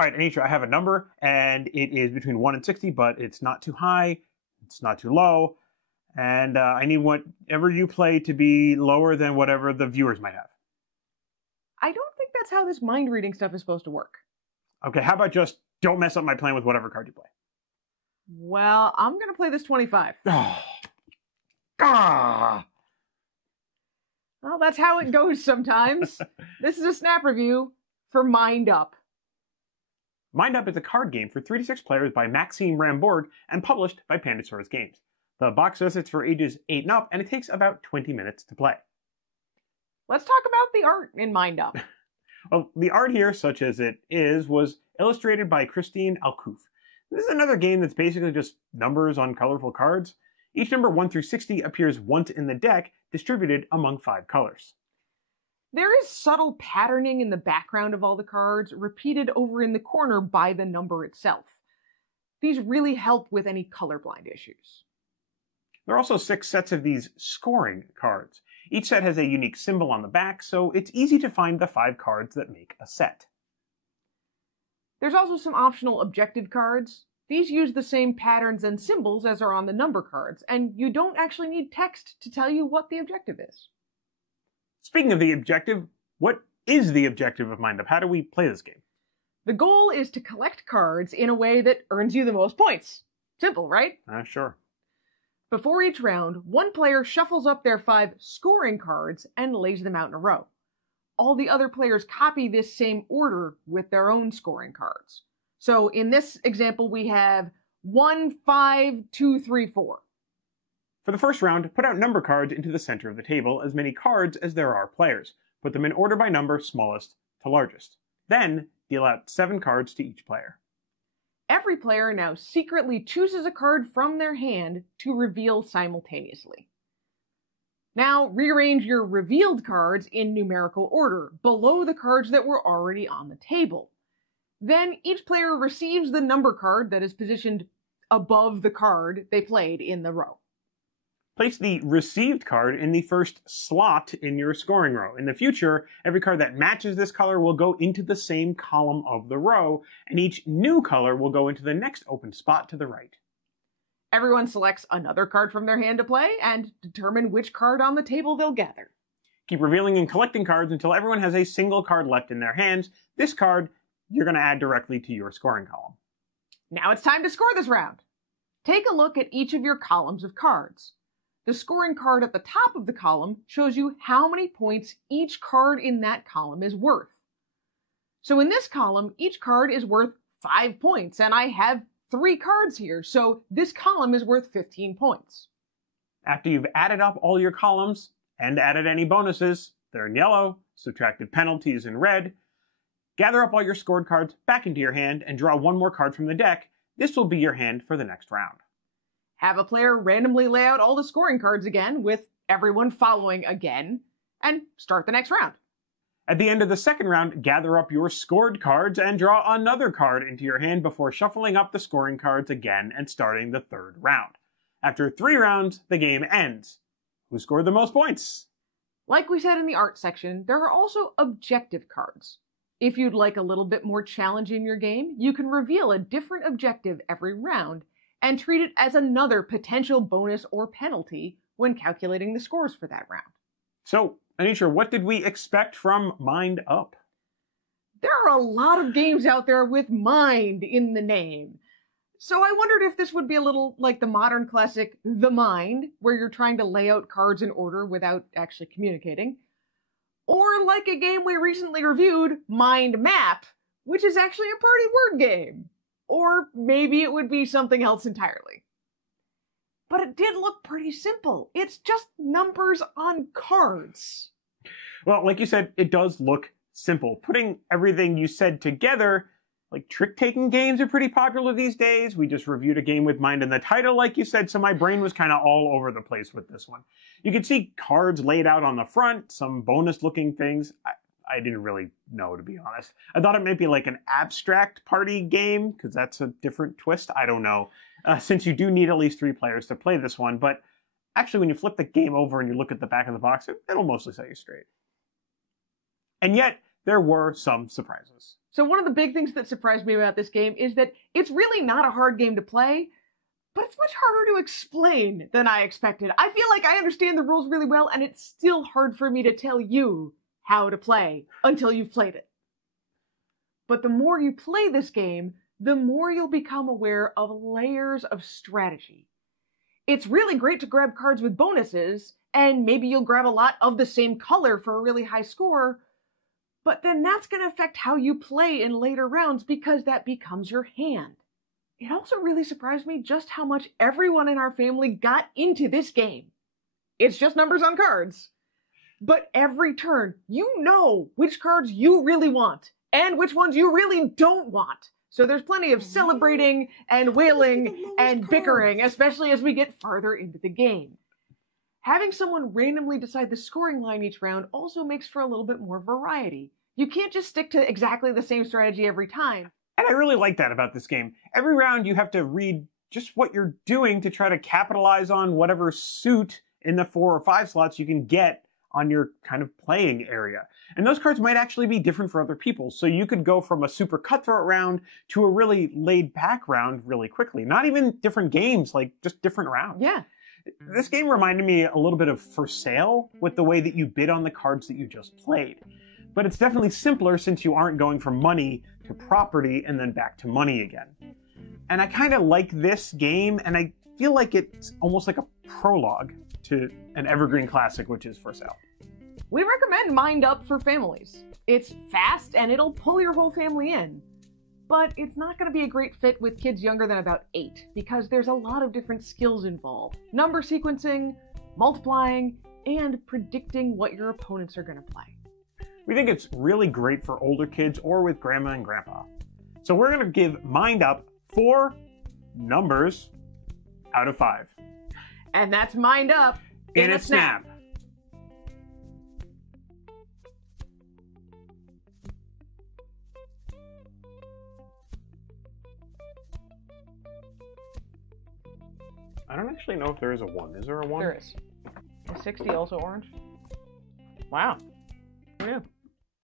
All right, Anisha, I have a number, and it is between 1 and 60, but it's not too high, it's not too low, and I need whatever you play to be lower than whatever the viewers might have. I don't think that's how this mind reading stuff is supposed to work. Okay, how about just don't mess up my plan with whatever card you play? Well, I'm going to play this 25. Ah! Well, that's how it goes sometimes. This is a snap review for Mind Up. Mind Up is a card game for 3 to 6 players by Maxime Rambourg and published by Pandasaurus Games. The box says it's for ages 8 and up, and it takes about 20 minutes to play. Let's talk about the art in Mind Up. Well, the art here, such as it is, was illustrated by Christine Alcouf. This is another game that's basically just numbers on colorful cards. Each number 1 through 60 appears once in the deck, distributed among 5 colors. There is subtle patterning in the background of all the cards, repeated over in the corner by the number itself. These really help with any colorblind issues. There are also 6 sets of these scoring cards. Each set has a unique symbol on the back, so it's easy to find the 5 cards that make a set. There's also some optional objective cards. These use the same patterns and symbols as are on the number cards, and you don't actually need text to tell you what the objective is. Speaking of the objective, what is the objective of Mind Up? How do we play this game? The goal is to collect cards in a way that earns you the most points. Simple, right? Sure. Before each round, one player shuffles up their 5 scoring cards and lays them out in a row. All the other players copy this same order with their own scoring cards. So in this example, we have 1, 5, 2, 3, 4. For the first round, put out number cards into the center of the table, as many cards as there are players. Put them in order by number, smallest to largest. Then, deal out 7 cards to each player. Every player now secretly chooses a card from their hand to reveal simultaneously. Now, rearrange your revealed cards in numerical order, below the cards that were already on the table. Then, each player receives the number card that is positioned above the card they played in the row. Place the received card in the first slot in your scoring row. In the future, every card that matches this color will go into the same column of the row, and each new color will go into the next open spot to the right. Everyone selects another card from their hand to play, and determine which card on the table they'll gather. Keep revealing and collecting cards until everyone has a single card left in their hands. This card, you're going to add directly to your scoring column. Now it's time to score this round. Take a look at each of your columns of cards. The scoring card at the top of the column shows you how many points each card in that column is worth. So in this column, each card is worth 5 points, and I have 3 cards here, so this column is worth 15 points. After you've added up all your columns, and added any bonuses, they're in yellow, subtracted penalties in red, gather up all your scored cards back into your hand and draw 1 more card from the deck. This will be your hand for the next round. Have a player randomly lay out all the scoring cards again, with everyone following again, and start the next round. At the end of the second round, gather up your scored cards and draw another card into your hand before shuffling up the scoring cards again and starting the third round. After 3 rounds, the game ends. Who scored the most points? Like we said in the art section, there are also objective cards. If you'd like a little bit more challenge in your game, you can reveal a different objective every round and treat it as another potential bonus or penalty when calculating the scores for that round. So, Anisha, what did we expect from Mind Up? There are a lot of games out there with mind in the name. So I wondered if this would be a little like the modern classic The Mind, where you're trying to lay out cards in order without actually communicating. Or like a game we recently reviewed, Mind Map, which is actually a party word game. Or maybe it would be something else entirely. But it did look pretty simple. It's just numbers on cards. Well, like you said, it does look simple. Putting everything you said together, like trick-taking games are pretty popular these days. We just reviewed a game with Mind in the title, like you said, so my brain was kind of all over the place with this one. You can see cards laid out on the front, some bonus-looking things. I didn't really know, to be honest. I thought it might be like an abstract party game, because that's a different twist. I don't know, since you do need at least 3 players to play this one. But actually, when you flip the game over and you look at the back of the box, it'll mostly set you straight. And yet, there were some surprises. So one of the big things that surprised me about this game is that it's really not a hard game to play, but it's much harder to explain than I expected. I feel like I understand the rules really well, and it's still hard for me to tell you how to play until you've played it. But the more you play this game, the more you'll become aware of layers of strategy. It's really great to grab cards with bonuses, and maybe you'll grab a lot of the same color for a really high score, but then that's going to affect how you play in later rounds because that becomes your hand. It also really surprised me just how much everyone in our family got into this game. It's just numbers on cards. But every turn, you know which cards you really want and which ones you really don't want. So there's plenty of celebrating and wailing and bickering, especially as we get farther into the game. Having someone randomly decide the scoring line each round also makes for a little bit more variety. You can't just stick to exactly the same strategy every time. And I really like that about this game. Every round you have to read just what you're doing to try to capitalize on whatever suit in the 4 or 5 slots you can get on your kind of playing area. And those cards might actually be different for other people. So you could go from a super cutthroat round to a really laid back round really quickly. Not even different games, like just different rounds. Yeah. This game reminded me a little bit of For Sale with the way that you bid on the cards that you just played. But it's definitely simpler since you aren't going from money to property and then back to money again. And I kind of like this game, and I feel like it's almost like a prologue to an evergreen classic, which is For Sale. We recommend Mind Up for families. It's fast and it'll pull your whole family in. But it's not going to be a great fit with kids younger than about 8 because there's a lot of different skills involved. Number sequencing, multiplying, and predicting what your opponents are going to play. We think it's really great for older kids or with grandma and grandpa. So we're going to give Mind Up 4 numbers out of 5. And that's Mind Up in a snap. I don't actually know if there is a 1. Is there a 1? There is. Is 60 also orange? Wow. Who knew?